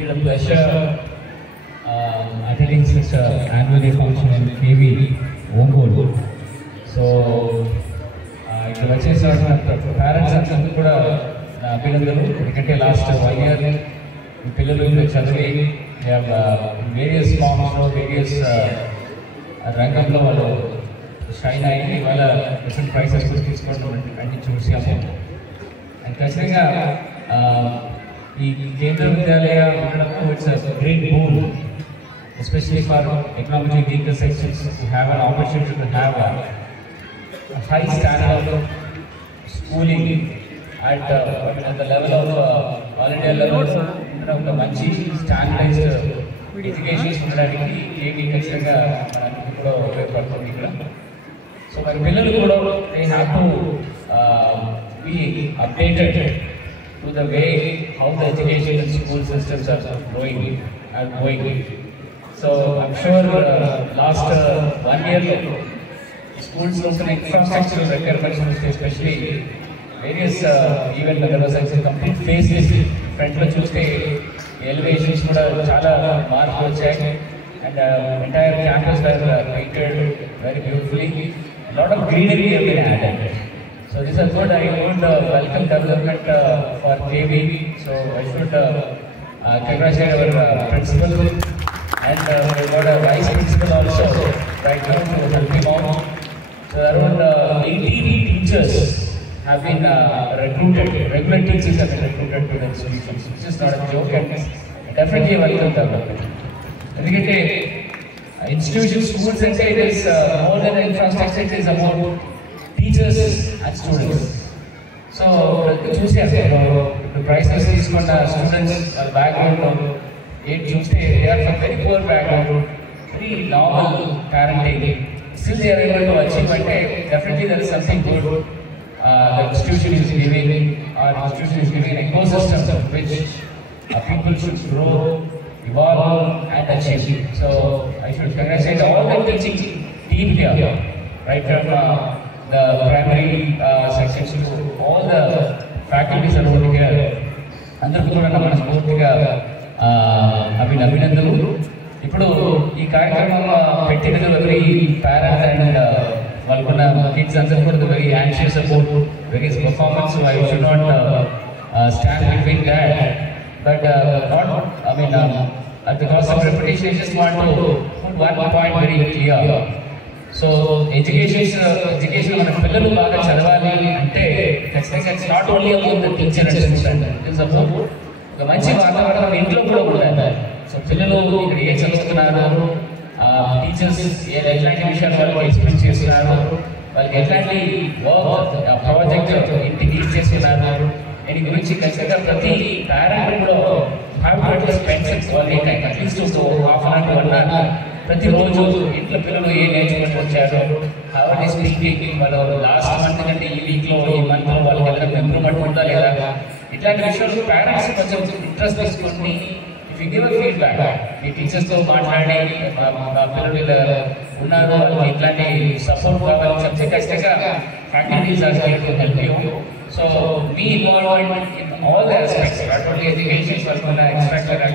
feel a pleasure attending such an annual day function in KV Ongole. So, ఇక్కడ వచ్చేసిన పేరెంట్స్ అందరూ కూడా అభినందనలు. ఎందుకంటే లాస్ట్ 1 year పిల్లలు చదివి వేరియస్ ఫార్మ్స్లో వేరియస్ రంగంలో వాళ్ళు షైన్ అయ్యి వాళ్ళ డిఫరెంట్ ప్రైజెస్ కూడా తీసుకోవడం అన్ని చూసాము. అండ్ ఖచ్చితంగా ఈ కేంద్ర విద్యాలయ ఉండడం it's great boom, especially for economically weaker sections to have an opportunity to have high standard of schooling at the level of all India level. ఒక మంచి స్టాండర్డైజ్డ్ ఎడ్యుకేషన్ ఉండడానికి ఏమి ఖచ్చితంగా కూడా ఉపయోగపడుతుంది ఇక్కడ. సో మరి పిల్లలు కూడా they have to be updated to the way how the education and school systems are going. So I'm sure last 1 year schools also infrastructural requirements, especially various even there was a complete facelift. Front lo chuste elevations kuda chaala marpu vachayi and entire campus was painted very beautifully. A lot of greenery have been added. So this is good. I would welcome development for KV. So I should congratulate our principal and we got a vice principal also right now to help him out. So around 80 teachers have been recruited, regular teachers have been recruited to the institutions. This is not a joke and definitely a welcome development. ఎందుకంటే institution schools and it is more than infrastructure, it is about teachers and students. So చూస్తే prices తీసుకున్న students background చూస్తే they are from very poor background, very normal parenting. Still they are able to achieve, but definitely there is something good the institution is giving, or institution is giving an ecosystem which people should grow, evolve and achieve. So I should congratulate all the teaching team here, right from the primary sections to all the faculties around here. అందరికీ కూడా నా మనస్ఫూర్తిగా అభినందనలు. ఇప్పుడు ఈ కార్యక్రమం పెట్టినది very parents and వాళ్ళకున్న కిడ్స్ అందరూ కూడా very anxious about very performance. I should not stand between that, but not at the cost of repetition, I just want to put one point very clear. So education మన పిల్లలు బాగా చదవాలి అంటే ఖచ్చితంగా it's not only about the teacher and student, it's about ఒక మంచి వాతావరణం ఇంట్లో కూడా ఉండాలి. సో పిల్లలు ఇక్కడ ఏ చదువుతున్నారు, టీచర్స్ ఎట్లాంటి విషయాలు వాళ్ళకి ఎక్స్ప్లెయిన్ చేస్తున్నారు, వాళ్ళకి ఎట్లాంటి వర్క్ ప్రాజెక్ట్ ఇంటికి ఇచ్చేస్తున్నారు, దీని గురించి ఖచ్చితంగా ప్రతి పేరెంట్ కూడా ప్రతిరోజు ఇంట్లో పిల్లలు ఏ నేర్చుకుంటూ వచ్చారు, వాళ్ళు లాస్ట్ మంత్ కంటే ఈ వీక్లో ఈ మంత్లో వాళ్ళకి ఏదైనా ఇంప్రూవ్మెంట్ ఉందా లేదా, ఇట్లాంటి విషయాలు పేరెంట్స్ కొంచెం ఇంట్రెస్ట్ తీసుకొని if you give a feedback, మీ టీచర్స్తో మాట్లాడి మా పిల్లలు ఇలా ఉన్నారు వాళ్ళకి ఇట్లాంటి సపోర్ట్ కావాలి చెప్తే ఖచ్చితంగా faculties are here to help you. So be involved in all the aspects, not only education but also extracurricular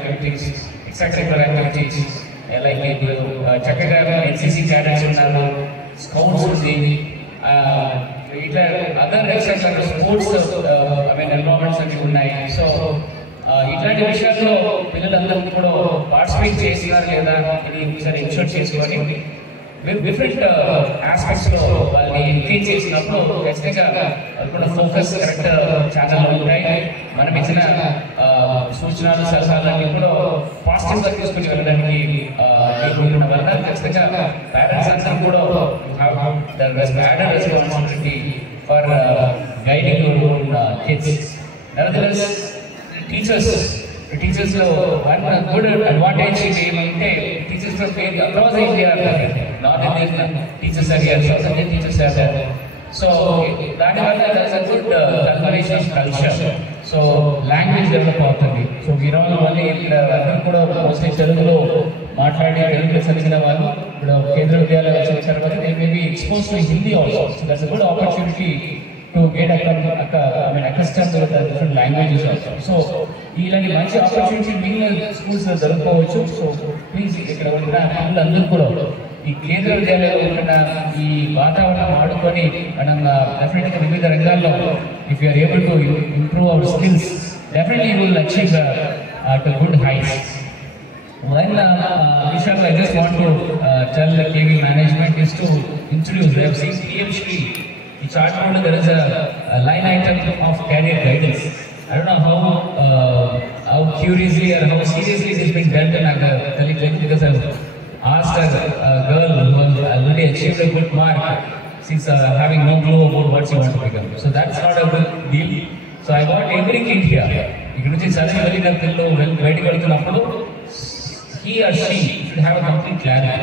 activities like చక్కగా NCC cadets ఉన్నారు, స్కౌట్స్ ఉంది, ఇట్లా అదర్ ఎక్స్ట్రాకరిక్యులర్ స్పోర్ట్స్ ఎన్విరాన్మెంట్స్ అన్ని ఉన్నాయి. సో ఇట్లాంటి విషయాల్లో పిల్లలందరూ కూడా పార్టిసిపేట్ చేస్తున్నారు లేదా ఇది ఒకసారి ఇన్షూర్ చేసుకొని డిఫరెంట్ ఆస్పెక్ట్స్ లో వాళ్ళని ఎంకరేజ్ చేసినప్పుడు ఖచ్చితంగా వాళ్ళకున్న ఫోకస్ కరెక్ట్ ఛానల్ ఉంటాయి. మనం ఇచ్చిన సూచనలు సలహాలన్నీ కూడా పాజిటివ్ గా తీసుకుని వెళ్ళడానికి ఉండడం వల్ల ఖచ్చితంగా పేరెంట్స్ అందరూ కూడా added responsibility for guiding your kids. Nevertheless, teachers లో one good advantage ఏమంటే teachers across India, North Indian teachers are here, South Indian teachers are there. So that is a good collaboration culture. So language develop అవుతుంది. So we don't only అందరూ కూడా మోస్ట్లీ తెలుగులో మాట్లాడి తెలుగులో చదివిన వాళ్ళు ఇప్పుడు కేంద్ర విద్యాలయాలు వచ్చిన తర్వాత they may be exposed to Hindi also. So that's a good opportunity to get accustomed to the different languages also. So ఇలాంటి మంచి ఆపర్చునిటీ మిగిలిన స్కూల్స్ దొరకవచ్చు. సో ప్లీజ్ ఇక్కడ ఉన్న పిల్లలందరూ కూడా ఈ కేంద్ర విద్యాలయంలో ఉన్న ఈ వాతావరణం ఆడుకొని మనం డెఫినెట్గా వివిధ రంగాల్లో if you are able to improve our skills definitely you will achieve at a good height. One Vishal, I just want to tell the KV management is to introduce. They have seen PM Shri. The chart board there is a line item of career guidance. I don't know how curiously or how seriously it is being done in our colleague because I've asked a girl who has already achieved a good mark. She's having no clue about what she wants to become. So that's not a good deal. So I want every kid here. ఇక్కడ నుంచి చదివి వెళ్ళిన పిల్లలు బయటకు వెళ్తున్నప్పుడు he or she should have a complete clarity.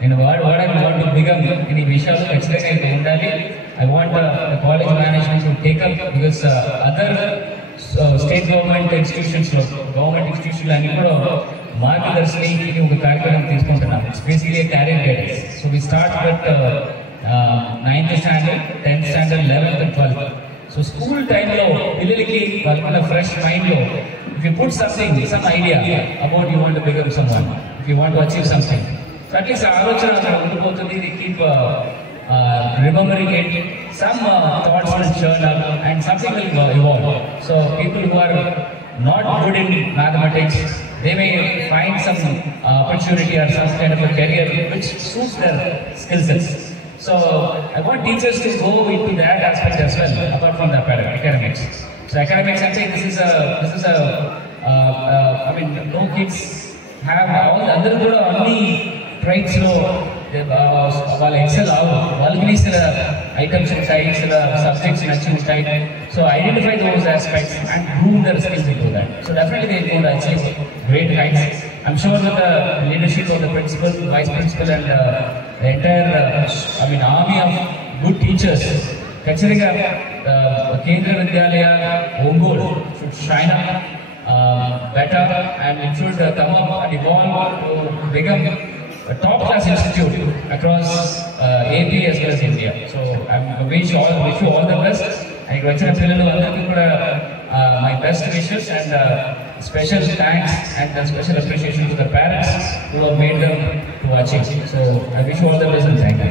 నేను what I want to become ఈ విషయాలు ఖచ్చితంగా ఇక్కడ ఉండాలి. I want the college management to take up because other state government institutions అన్ని కూడా మార్గదర్శిని ఒక కార్యక్రమం తీసుకుంటున్నాం. It's basically a career guidance. So we start with 9th standard, 10th standard, 11th and 12th. So school time lo pillaliki valkuna fresh mind lo if you put something some idea about you want to become someone, if you want to achieve something, so at least aarochana undupotundi, they keep remembering it. Some thoughts will churn up and something will evolve. So people who are not good in mathematics, they may find some opportunity or some kind of a career which suits their skill sets. So I want teachers to go into that aspect as well, apart from the academics. So academics, I'm saying this is a I mean, no kids have all the other only traits lo while excel always items inside subjects inside. So identify those aspects and groom their skills into that. So definitely they will achieve great heights. I'm sure with the leadership of the principal, vice principal and the entire army of good teachers, considering Kendra Vidyalaya Ongole should shine up better and it should come up and evolve to become a top class institute across AP as well as India. So I wish you all the best. I my best wishes and special thanks and special appreciation to the parents who have made them to achieve. So I wish you all the best and thank you.